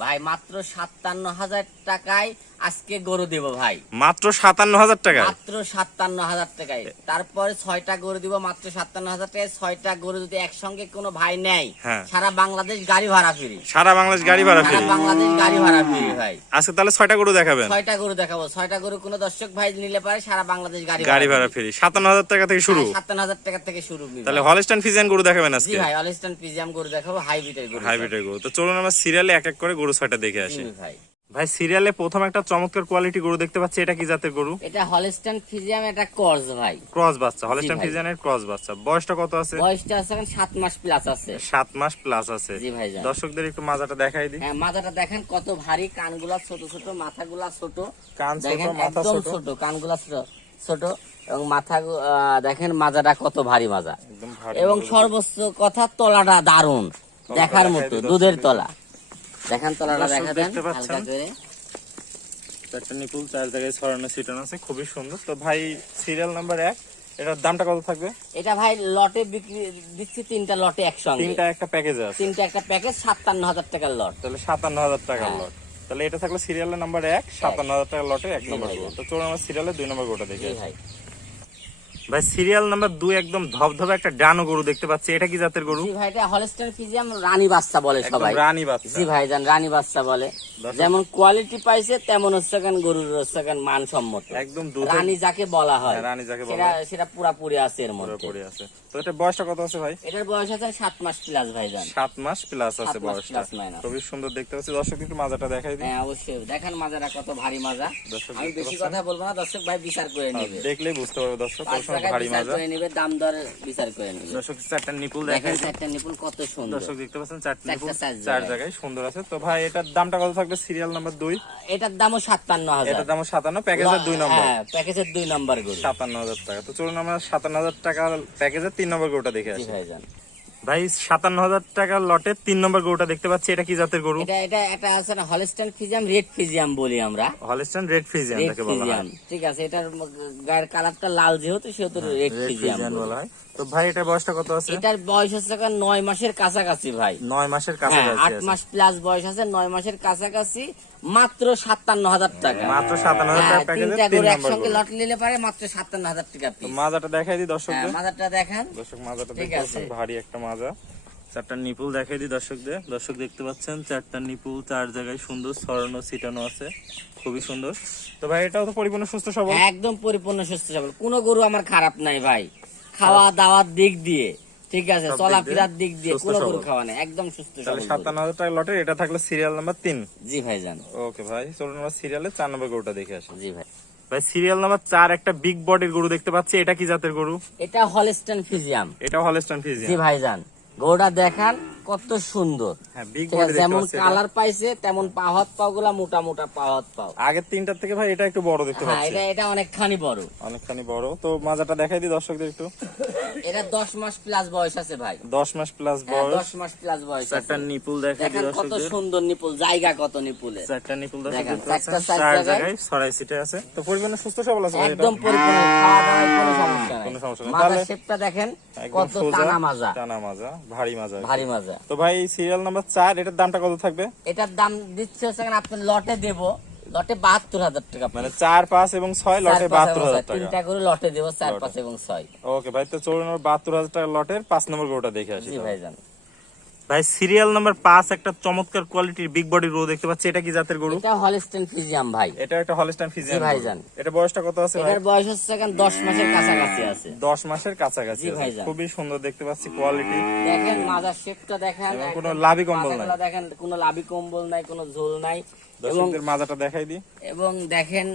ভাই মাত্র সাতান্ন হাজার টাকায় আজকে গরু দেব ভাই। মাত্র সাতান্ন হাজার টাকা মাত্র সাতান্ন হাজার টাকায়। তারপরে ছয়টা গরু দিব মাত্র সাতান্ন হাজার টাকায়। ছয়টা গরু যদি একসঙ্গে কোনো ভাই নেয় হ্যাঁ। সারা বাংলাদেশ গাড়ি ভাড়া ফ্রি। সারা বাংলাদেশ গাড়ি ভাড়া ফ্রি। বাংলাদেশ গাড়ি ভাড়া ফ্রি ভাই। আজকে তাহলে ছয়টা গরু দেখাবেন। ছয়টা গরু দেখাবো। ছয়টা গরু কোনো দর্শক ভাই নিলে পারে সারা বাংলাদেশ গাড়ি গাড়ি ভাড়া ফিরি। সাতান্ন হাজার টাকা থেকে শুরু। সাতান্ন হাজার টাকা থেকে শুরু। তাহলে হলস্টাইন ফিজিয়ান গরু দেখাবেন আজকে। ভাই অলিস্টান পিজিয়াম গরু দেখাবো হাইব্রিডের গরু হাইব্রিডের গরু। তো চলুন আমরা সিরিয়ালে এক এক করে গরু ছয়টা দেখে আসি। ভাই। ভাই সিরিয়ালে প্রথম একটা চমৎকার কোয়ালিটি গরু দেখতে পাচ্ছি এটা কি জাতের গরু? এটা হলিস্টান ফিজিয়াম এটা কর্জ ভাই। ক্রস বাচ্চা হলস্টাইন ভাই। ফিজিয়ানের ক্রস বাচ্চা। বয়সটা কত আছে? বয়সটা আছে এখন সাত মাস প্লাস আছে। সাত মাস প্লাস আছে। জি ভাইজান। দর্শকদের একটু মাজাটা দেখাই দিই। হ্যাঁ মাথাটা দেখেন কত ভারী কানগুলা ছোট ছোট মাথাগুলা ছোট। কান ছোট, মাথা ছোট। ছোট কানগুলা ছোট ছোট এবং মাথা দেখেন মাজাটা কত ভারী মাজা। একদম ভারী এবং সর্বোচ্চ কথা তলাটা দারুণ। দেখার মতো দুধের তলা। দেখেন তলাটা দেখা দেন হালকা করে একটা নিপুল চার জায়গায় ছড়ানো ছিটানো আছে খুবই সুন্দর। তো ভাই সিরিয়াল নাম্বার এক এটার দামটা কত থাকবে? এটা ভাই লটে বিক্রি দিচ্ছি তিনটা লটে একসঙ্গে। তিনটা একটা প্যাকেজ আছে। তিনটা একটা প্যাকেজ সাতান্ন হাজার টাকার লট। তাহলে সাতান্ন হাজার টাকার হ্যাঁ। লট। তাহলে এটা থাকল সিরিয়ালের নাম্বার এক সাতান্ন হাজার টাকার লটে এক নম্বর। তো চলুন আমরা সিরিয়ালের দুই নম্বর গোটা দেখে ভাই। ভাই সিরিয়াল নাম্বার দুই একদম ধবধবে একটা ডানো গরু দেখতে পাচ্ছি। এটা কি জাতের গরু? ভাই এটা হলস্টার ফিজিয়াম রানী বাচ্চা বলে সবাই। রানী বাচ্চা। জি ভাই জান রানী বাচ্চা বলে। যেমন কোয়ালিটি পাইছে তেমন হচ্ছে কেন গরুর হচ্ছে কেন মানসম্মত। একদম রানী যাকে বলা হয় হ্যাঁ, রানী যাকে বলা সেটা সেটা পুরাপুরি আছে এর মধ্যে। পড়ে আছে। তো এটা বয়সটা কত আছে ভাই? এটার বয়স আছে সাত মাস প্লাস ভাই জান। সাত মাস প্লাস আছে বয়সটা। খুবই সুন্দর দেখতে পাচ্ছি। দর্শক একটু মাজাটা দেখাই দিই। হ্যাঁ অবশ্যই। দেখেন মাজারা কত ভারী মাজা। দর্শক আমি বেশি কথা বলব না দর্শক ভাই বিচার করে নিবে। দেখলেই বুঝতে পারবে দর্শক। পাঁচ কত সময় টাকায় ভারী মাজা দাম দর বিচার করে নিবে। দর্শক চারটা নিপুল দেখেন চারটা নিপুল কত সুন্দর। দর্শক দেখতে পাচ্ছেন চারটা চারটা নিপুল চার জায়গায়। সুন্দর আছে। তো ভাই এটার দামটা কত থাকবে? সিরিয়াল নাম্বার দুই। এটার দামও সাতান্ন হাজার। এটার দাম সাতান্ন প্যাকেজের দুই নম্বর হ্যাঁ প্যাকেজের দুই নম্বর গরু। সাতান্ন হাজার টাকা। তো চলুন আমরা সাতান্ন হাজার টাকা প্যাকেজের তিন নম্বর গরুটা দেখে আসি। ভাই জান ভাই সাতান্ন হাজার টাকার লটে তিন নম্বর গরুটা দেখতে পাচ্ছি। এটা কি জাতের গরু? এটা এটা এটা আছে না হলস্টাইন ফিজিয়াম রেড ফিজিয়াম বলি আমরা। হলিস্টান রেড ফ্রিজিয়ান তাকে বলা হয়। ফিজিয়াম ঠিক আছে এটার গায়ের কালারটা লাল যেহেতু সেহেতু রেড রেড ফিজিয়াম বলা। হয়। তো ভাই এটার বয়সটা কত আছে? এটার বয়স হচ্ছে নয় মাসের কাছাকাছি ভাই। নয় মাসের হ্যাঁ কাছাকাছি আট মাস প্লাস বয়স আছে নয় মাসের কাছাকাছি। মাত্র সাতান্ন হাজার টাকা। মাত্র সাতান্ন হাজার হ্যাঁ, টাকা তিনটা নম্বর একসঙ্গে লট নিলে পারে মাত্র সাতান্ন হাজার টাকা পিস মাজাটা দেখাই দিই হ্যাঁ দর্শকদের মাদারটা দেখান। দর্শক মাজাটা আছে। ভারী একটা মাজা। চারটা নিপুল দেখাই দিই দর্শকদের। দর্শক দেখতে পাচ্ছেন চারটা নিপুল চার জায়গায় সুন্দর ছড়ানো ছিটানো আছে। খুবই সুন্দর। তো ভাই এটাও তো পরিপূর্ণ সুস্থ সবল? একদম পরিপূর্ণ সুস্থ সবল। কোনো গরু আমার খারাপ নাই ভাই। খাওয়া দাওয়ার দিক দিয়ে। ঠিক আছে চলা ফিরার চলাফেরার দিক দিয়ে সুস্থ কোনো খাওয়া নেই একদম সুস্থ তাহলে সবল সাতান্ন হাজার টাকা লটের এটা থাকল সিরিয়াল নাম্বার তিন। জি ভাই জান ওকে ভাই চলুন আমরা সিরিয়ালে চার নম্বর গরুটা দেখে আসি। জি ভাই। ভাই সিরিয়াল নাম্বার চার একটা বিগ বডির গরু দেখতে পাচ্ছি এটা কি জাতের গরু? এটা হলস্টাইন ফিজিয়াম এটা হলস্টান জি ভাই জান গরুটা দেখান। কত সুন্দর। হ্যাঁ যেমন কালার পাইছে তেমন পাহাত পাও গুলা মোটা মোটা পাহাত পাও। আগের তিনটার থেকে ভাই এটা একটু বড় দেখতে হ্যাঁ পাচ্ছি। এটা এটা অনেকখানি বড়। অনেকখানি বড়। তো মাজাটা দেখাই দিই দর্শকদের একটু। এটা দশ মাস প্লাস বয়স আছে ভাই। দশ মাস প্লাস হ্যাঁ, বয়স। দশ মাস প্লাস বয়স চারটা নিপুল দেখাই দিই দেখেন কত সুন্দর নিপুল জায়গা কত নিপুলে চারটা নিপুল দর্শক। দেখেন, দেখতে চার জায়গায়। ছড়াই সিটে আছে। তো পরিমাণে সুস্থ সবল আছে একদম পরিপূর্ণ খাওয়া দাওয়ার কোনো সমস্যা নাই। কোনো সমস্যা নাই। নেই। মাজার শেপটা দেখেন কত টানা মাজা। টানা মাজা ভারী মাজা ভারী মাজা। তো ভাই সিরিয়াল নাম্বার চার এটার দামটা কত থাকবে এটার দাম দিচ্ছে হচ্ছে আপনি লটে দেব লটে বাহাত্তর হাজার টাকা মানে চার পাঁচ এবং ছয় লটে বাহাত্তর হাজার। টাকা তিনটা করে লটে দেবো চার। পাঁচ এবং ছয় ওকে ভাই তো চলুন বাহাত্তর হাজার টাকা লটের পাঁচ নম্বর গরুটা দেখে আসি। ভাই জান ভাই সিরিয়াল নাম্বার পাঁচ একটা চমৎকার কোয়ালিটির বিগ বডির গরু দেখতে পাচ্ছি। এটা কি জাতের গরু? এটা হলস্টেন ফিজিয়াম ভাই। এটা একটা হলস্টাইন জি ভাইজান। এটা বয়সটা কত আছে ভাই? এটার বয়স হচ্ছে এখন দশ মাসের কাছাকাছি আছে। দশ মাসের কাছাকাছি আছে। খুবই সুন্দর দেখতে পাচ্ছি কোয়ালিটি দেখেন মাজার শেপটা দেখেন। কোনো লাভি কম্বল নাই। দেখেন কোনো লাভি কম্বল নাই কোনো ঝোল নাই। এবং মাজাটা দেখাই দিই। এবং দেখেন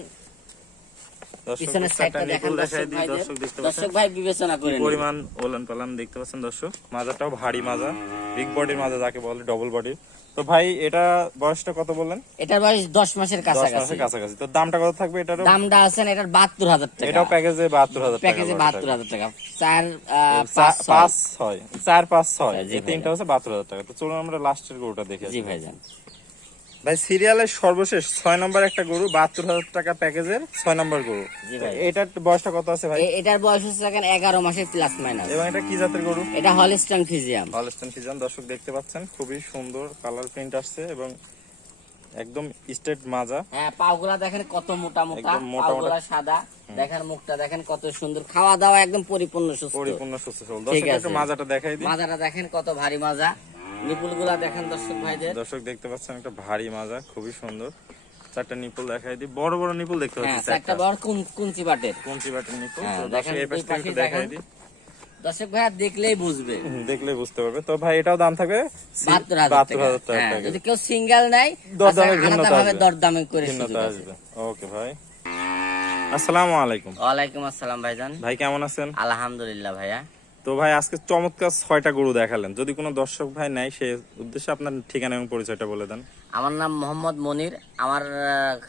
পিছনের সাইডটা দেখেন দর্শক দিই। ভাইদের। দর্শক দেখতে দর্শক পাচ্ছেন? ভাই বিবেচনা করে পরিমাণ ওলান পালান দেখতে পাচ্ছেন দর্শক? মাজাটাও ভারী মাজা বিগ বডির মাজা যাকে বলে ডবল বডির তো ভাই এটা বয়সটা কত বললেন? এটার বয়স দশ মাসের কাছাকাছি। কাছাকাছি। তো দামটা কত থাকবে এটারও? দামটা আছেন এটার বাহাত্তর হাজার টাকা। এটাও প্যাকেজে প্যাকেজে এই তিনটা হচ্ছে বাহাত্তর হাজার টাকা। তো চলুন আমরা লাস্টের গরুটা দেখে। জি ভাইজান। ভাই সিরিয়ালের সর্বশেষ ছয় নম্বর একটা গরু বাহাত্তর হাজার টাকা প্যাকেজের ছয় নম্বর গরু। এটার বয়সটা কত আছে ভাই? এটার বয়স হচ্ছে এখন এগারো মাসের প্লাস মাইনাস এবং এটা কি জাতের গরু? এটা হলিস্টান ফিজিয়াম হলস্টেন ফিজান দর্শক দেখতে পাচ্ছেন খুবই সুন্দর কালার প্রিন্ট আসছে এবং একদম স্ট্রেট মাজা। হ্যাঁ পাগুলা দেখেন কত মোটা মোটা মোটা পাগুলা সাদা। দেখেন মুখটা দেখেন কত সুন্দর। খাওয়া দাওয়া একদম পরিপূর্ণ সুস্থ। পরিপূর্ণ সুস্থ ঠিক আছে। মাজাটা দেখাই দিই। মাজাটা দেখেন কত ভারী মাজা। দেখেন দর্শক ভাইদের। দর্শক দেখতে পাচ্ছেন একটা ভারী মাজা খুবই সুন্দর। চারটা নিপুল দেখাই দিই। বড় বড় নিপুল দেখতে হ্যাঁ পাচ্ছি চারটা বড় কুঞ্চি বাটের কোনটি বাটের নিপুল। হ্যাঁ, দেখেন এই পাশ থেকে দেখাই দিই। দর্শক ভাইয়া দেখলেই বুঝবে। হুম, বুঝতে পারবে। তো ভাই এটাও দাম থাকবে? বাহাত্তর হাজার টাকা। হাজার টাকা হ্যাঁ। যদি কেউ সিঙ্গেল ভিন্নতা আসবে। দরদামে করে ভিন্নতা আসবে। ওকে ভাই। আসসালামু আলাইকুম। ওয়ালাইকুম আসসালাম ভাইজান। ভাই কেমন আছেন? আলহামদুলিল্লাহ ভাইয়া। তো ভাই, আজকে চমৎকার ছয়টা গরু দেখালেন। যদি কোনো দর্শক ভাই নেয় সে উদ্দেশ্যে আপনার ঠিকানা এবং পরিচয়টা বলে দেন। আমার নাম মোহাম্মদ মনির আমার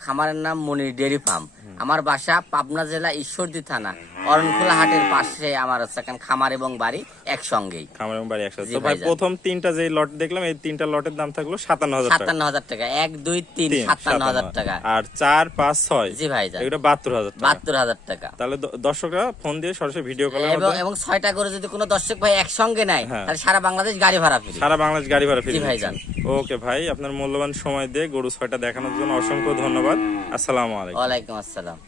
খামারের নাম মনির ডেয়ারি ফার্ম। আমার বাসা পাবনা জেলা ঈশ্বরদী থানা অরণখোলা হাটের পাশে আমার সেখান খামার এবং বাড়ি একসঙ্গেই। খামার এবং বাড়ি তো ভাই প্রথম তিনটা যে লট দেখলাম এই তিনটা লটের দাম থাকল সাতান্ন হাজার টাকা। সাতান্ন হাজার টাকা। এক দুই তিন তিন, সাতান্ন হাজার টাকা। আর চার পাঁচ ছয় জি ভাইজান। এগুলো বাহাত্তর হাজার টাকা। বাহাত্তর হাজার টাকা। তাহলে দর্শকরা ফোন দিয়ে সরাসরি ভিডিও কল এবং এবং ছয়টা করে যদি কোনো দর্শক ভাই একসঙ্গে নেয় হ্যাঁ। তাহলে সারা বাংলাদেশ গাড়ি ভাড়া ফ্রি। সারা বাংলাদেশ গাড়ি ভাড়া ফিরে। জি ভাইজান। ওকে ভাই আপনার মূল্যবান সময় দিয়ে গরু ছয়টা দেখানোর জন্য অসংখ্য ধন্যবাদ। আসসালামু আলাইকুম। ওয়ালাইকুম আসসালাম।